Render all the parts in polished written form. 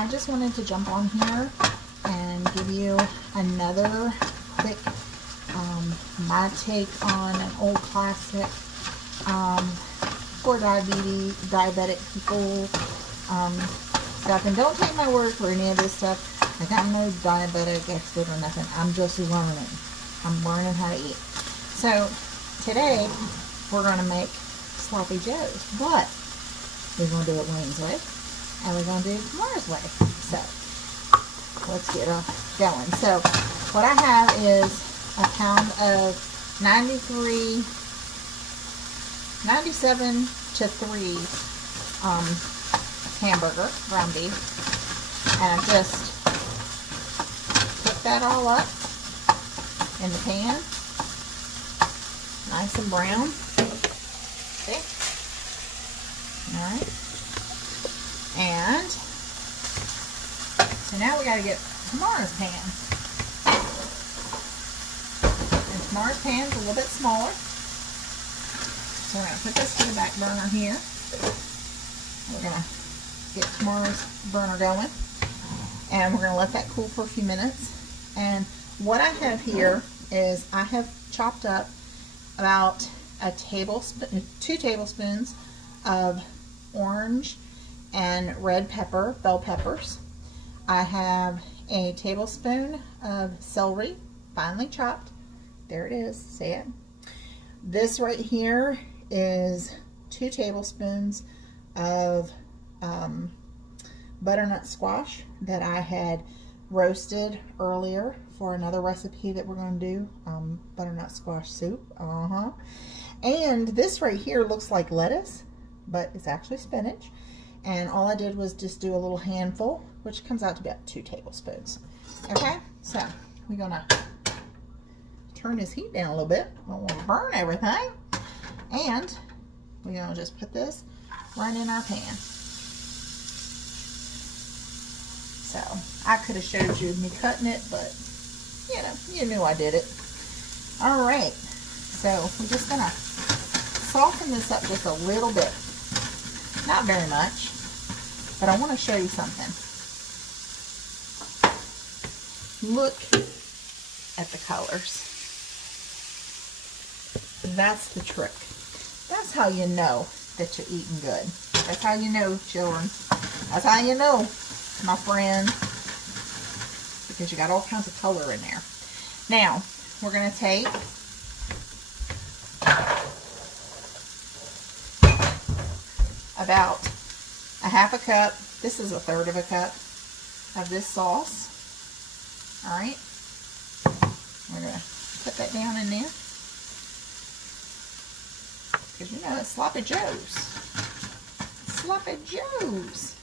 I just wanted to jump on here and give you another quick my take on an old classic for diabetic people stuff. And don't take my word for any of this stuff. Like, I'm no diabetic expert or nothing. I'm just learning. I'm learning how to eat. So today we're going to make sloppy joes, but we're going to do it Wayne's way and we're going to do it Mars way. So let's get going. So what I have is a pound of 97 to 3 hamburger, ground beef, and I just put that all up in the pan, nice and brown. Okay. All right, and so now we got to get Tamara's pan. And Tamara's pan's a little bit smaller, so we're going to put this to the back burner here. We're going to get Tamara's burner going, and we're going to let that cool for a few minutes. And what I have here is I have chopped up about a tablespoon, 2 tablespoons of orange and red pepper, bell peppers. I have a tablespoon of celery, finely chopped. There it is, see it? This right here is 2 tablespoons of butternut squash that I had roasted earlier for another recipe that we're going to do, butternut squash soup. And this right here looks like lettuce, but it's actually spinach. And all I did was just do a little handful, which comes out to about 2 tablespoons. Okay, so we're going to turn this heat down a little bit. I don't want to burn everything. And we're going to just put this right in our pan. So I could have showed you me cutting it, but you know, you knew I did it. All right, so we're just gonna soften this up just a little bit, not very much, but I want to show you something. Look at the colors. That's the trick. That's how you know that you're eating good. That's how you know, children. That's how you know, my friend, because you got all kinds of color in there. Now, we're going to take about a half a cup, this is a third of a cup of this sauce. All right, we're going to put that down in there, because you know it's sloppy joes. Sloppy joes.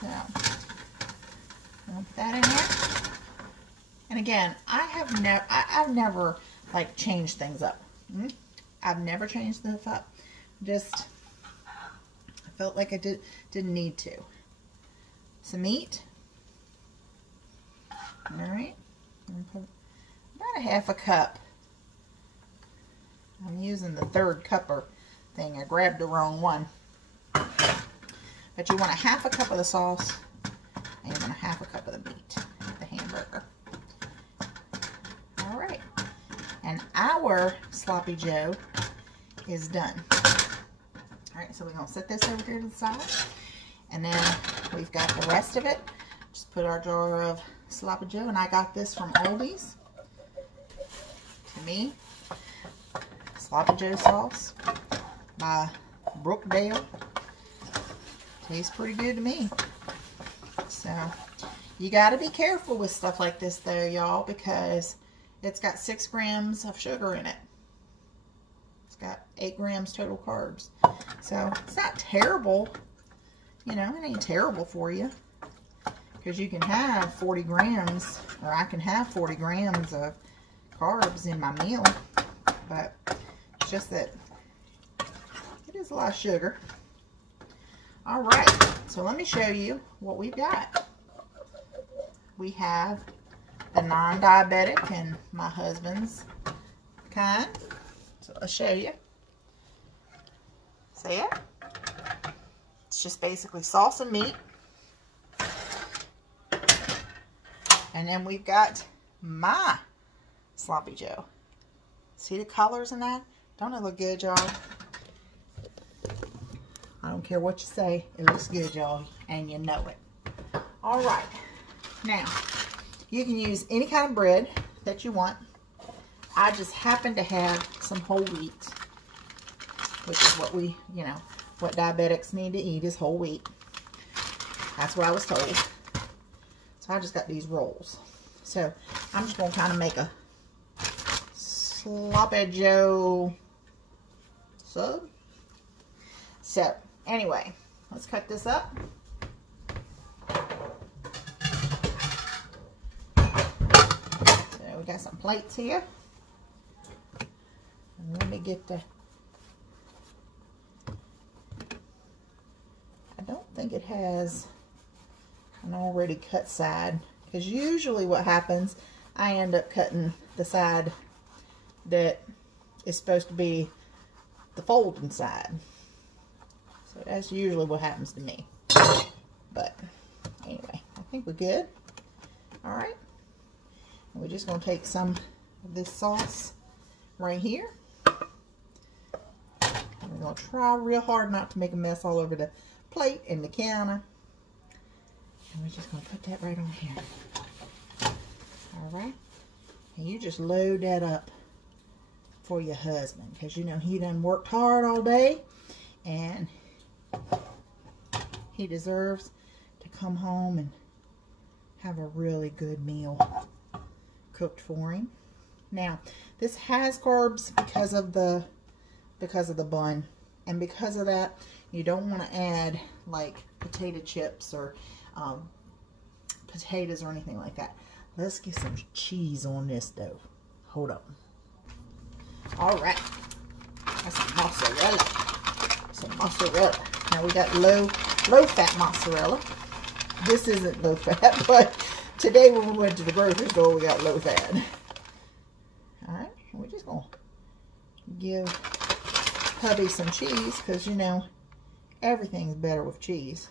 So, I'll put that in there. And again, I've never like changed things up. I've never changed stuff up. Just, I felt like I didn't need to. Some meat. All right. I'm gonna put about a half a cup. I'm using the third cupper thing. I grabbed the wrong one. But you want a half a cup of the sauce, and you want a half a cup of the meat, the hamburger. All right, and our sloppy joe is done. All right, so we're gonna set this over here to the side, and then we've got the rest of it. Just put our jar of sloppy joe, and I got this from Aldi's. To me, sloppy joe sauce by Brookdale. Tastes pretty good to me. So you got to be careful with stuff like this though, y'all, because it's got 6 grams of sugar in it. It's got 8 grams total carbs. So it's not terrible. You know, it ain't terrible for you, because you can have 40 grams, or I can have 40 grams of carbs in my meal, but it's just that it is a lot of sugar. All right, so let me show you what we've got. We have the non-diabetic and my husband's kind. So I'll show you. See it? It's just basically sauce and meat. And then we've got my Sloppy Joe. See the colors in that? Don't it look good, y'all? I don't care what you say. It looks good, y'all. And you know it. All right. Now, you can use any kind of bread that you want. I just happen to have some whole wheat, which is what we, you know, what diabetics need to eat is whole wheat. That's what I was told. So I just got these rolls. So I'm just going to kind of make a Sloppy Joe sub. So anyway, let's cut this up. So we got some plates here. And let me get the, I don't think it has an already cut side, because usually what happens, I end up cutting the side that is supposed to be the folding side. So that's usually what happens to me. But anyway, I think we're good. All right. And we're just going to take some of this sauce right here. And we're going to try real hard not to make a mess all over the plate and the counter. And we're just going to put that right on here. All right. And you just load that up for your husband, because you know he done worked hard all day and he deserves to come home and have a really good meal cooked for him. Now, this has carbs because of the bun, and because of that, you don't want to add like potato chips or potatoes or anything like that. Let's get some cheese on this though. Hold up. All right, that's some mozzarella. Some mozzarella. Now we got low fat mozzarella. This isn't low fat, but today when we went to the grocery store, we got low fat. All right, we're just gonna give hubby some cheese, because you know everything's better with cheese.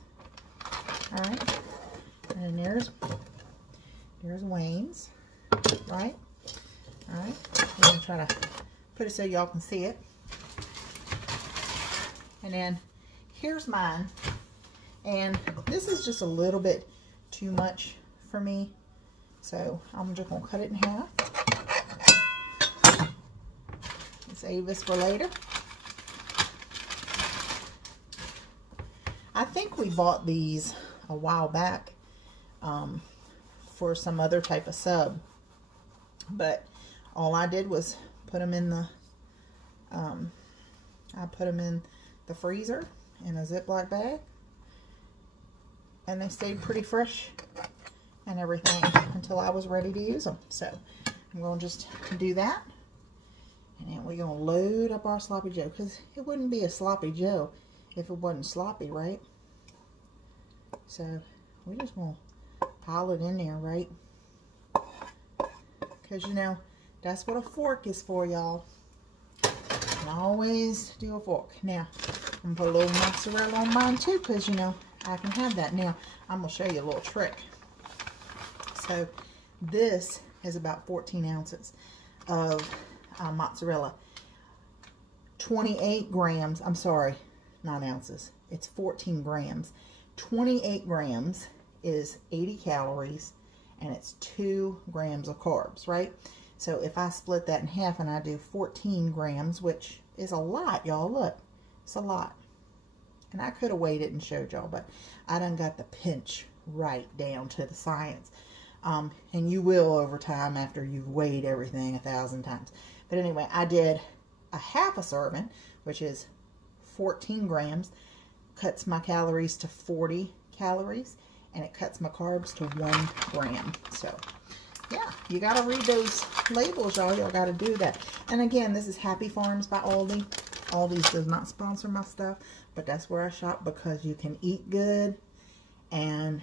All right, and there's Wayne's. Right. All right, we're gonna try to put it so y'all can see it. And then here's mine. And this is just a little bit too much for me. So I'm just going to cut it in half. Save this for later. I think we bought these a while back for some other type of sub. But all I did was put them in the, I put them in the freezer in a Ziploc bag, and they stayed pretty fresh and everything until I was ready to use them. So I'm going to just do that, and then we're going to load up our Sloppy Joe, because it wouldn't be a Sloppy Joe if it wasn't sloppy, right? So we're just going to pile it in there, right? Because you know that's what a fork is for, y'all. And I always do a fork. Now, I'm going to put a little mozzarella on mine too, because, you know, I can have that. Now, I'm going to show you a little trick. So, this is about 14 ounces of mozzarella. 28 grams, I'm sorry, not ounces. It's 14 grams. 28 grams is 80 calories, and it's 2 grams of carbs, right? So if I split that in half and I do 14 grams, which is a lot, y'all, look, it's a lot. And I could have weighed it and showed y'all, but I done got the pinch right down to the science. And you will over time after you've weighed everything 1,000 times. But anyway, I did a half a serving, which is 14 grams, cuts my calories to 40 calories, and it cuts my carbs to 1 gram. So yeah, you got to read those labels, y'all. Y'all got to do that. And again, this is Happy Farms by Aldi. Aldi's does not sponsor my stuff, but that's where I shop, because you can eat good and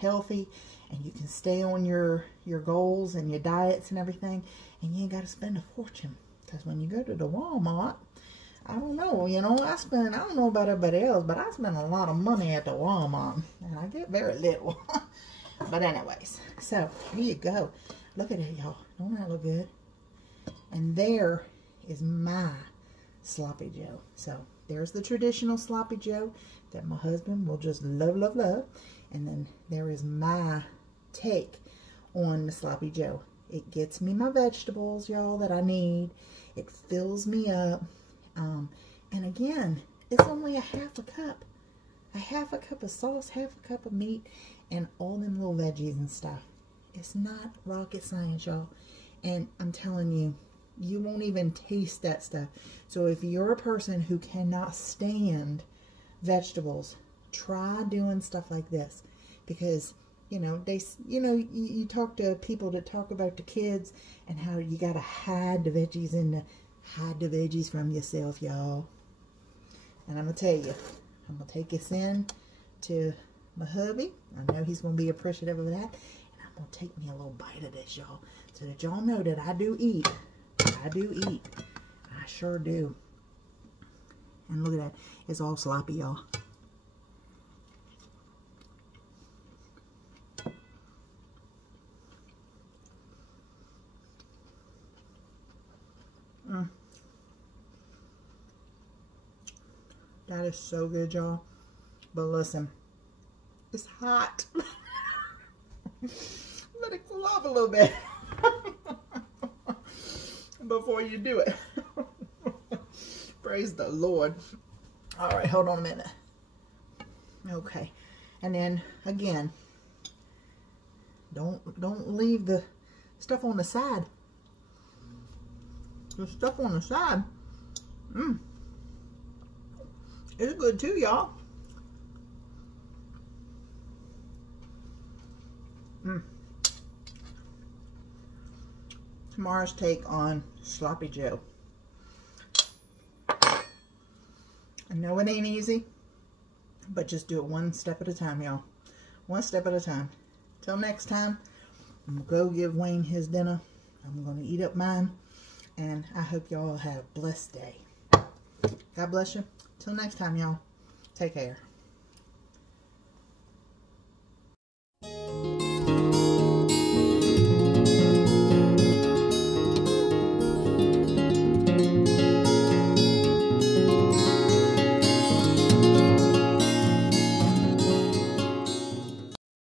healthy, and you can stay on your goals and your diets and everything, and you ain't got to spend a fortune. Because when you go to the Walmart, I don't know, you know, I don't know about everybody else, but I spend a lot of money at the Walmart, and I get very little. But anyways, so here you go. Look at it, y'all. Don't that look good? And there is my Sloppy Joe. So there's the traditional Sloppy Joe that my husband will just love, love, love. And then there is my take on the Sloppy Joe. It gets me my vegetables, y'all, that I need. It fills me up. And again, it's only a half a cup. A half a cup of sauce, half a cup of meat, and all them little veggies and stuff. It's not rocket science, y'all. And I'm telling you, you won't even taste that stuff. So if you're a person who cannot stand vegetables, try doing stuff like this. Because, you know, you talk to people that talk about the kids and how you got to hide the veggies hide the veggies from yourself, y'all. And I'm going to tell you, I'm going to take this in to my hubby. I know he's going to be appreciative of that. And I'm going to take me a little bite of this, y'all. So that y'all know that I do eat. I do eat. I sure do. And look at that. It's all sloppy, y'all. That is so good, y'all. But listen, it's hot. Let it cool off a little bit before you do it. Praise the Lord. All right, hold on a minute. Okay, and then again, don't leave the stuff on the side. The stuff on the side, it's good too, y'all. Tomorrow's take on Sloppy Joe. I know it ain't easy, but just do it one step at a time, y'all. One step at a time. Till next time, I'm gonna go give Wayne his dinner. I'm gonna eat up mine, and I hope y'all have a blessed day. God bless you. Till next time, y'all. Take care.